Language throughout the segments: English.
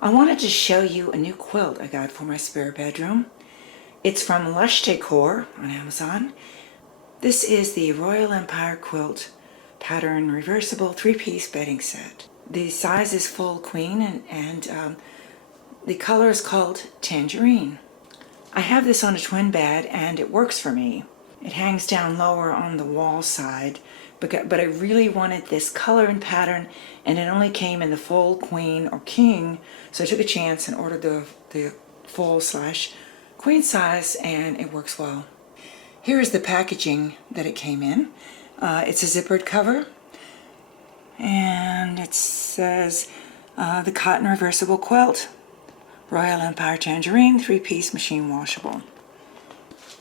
I wanted to show you a new quilt I got for my spare bedroom. It's from Lush Decor on Amazon. This is the Royal Empire Quilt pattern reversible 3-piece bedding set. The size is full queen and the color is called Tangerine. I have this on a twin bed and it works for me. It hangs down lower on the wall side, but I really wanted this color and pattern, and it only came in the full queen or king, so I took a chance and ordered the full/queen size, and it works well. Here is the packaging that it came in. It's a zippered cover, and it says the cotton reversible quilt, Royal Empire Tangerine, 3-piece machine washable.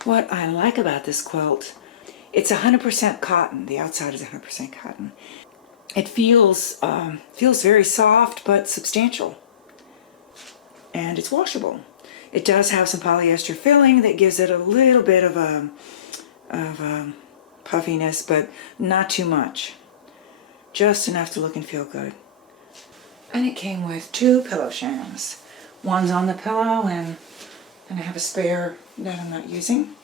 What I like about this quilt, it's 100% cotton. The outside is 100% cotton. It feels very soft but substantial, and it's washable. It does have some polyester filling that gives it a little bit of a puffiness, but not too much. Just enough to look and feel good. And it came with 2 pillow shams. One's on the pillow, and I have a spare that I'm not using.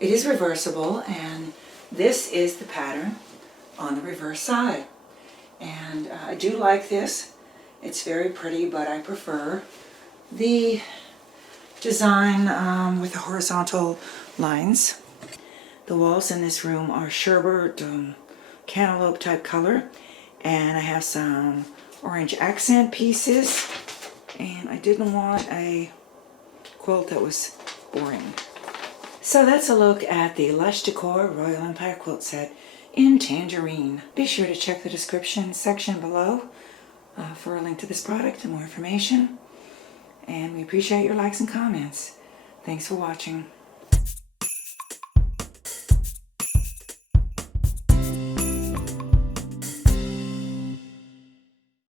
It is reversible, and this is the pattern on the reverse side. And I do like this. It's very pretty, but I prefer the design with the horizontal lines. The walls in this room are sherbet cantaloupe type color, and I have some orange accent pieces, and I didn't want a quilt that was boring. So that's a look at the Lush Decor Royal Empire Quilt Set in Tangerine. Be sure to check the description section below for a link to this product and more information. And we appreciate your likes and comments. Thanks for watching.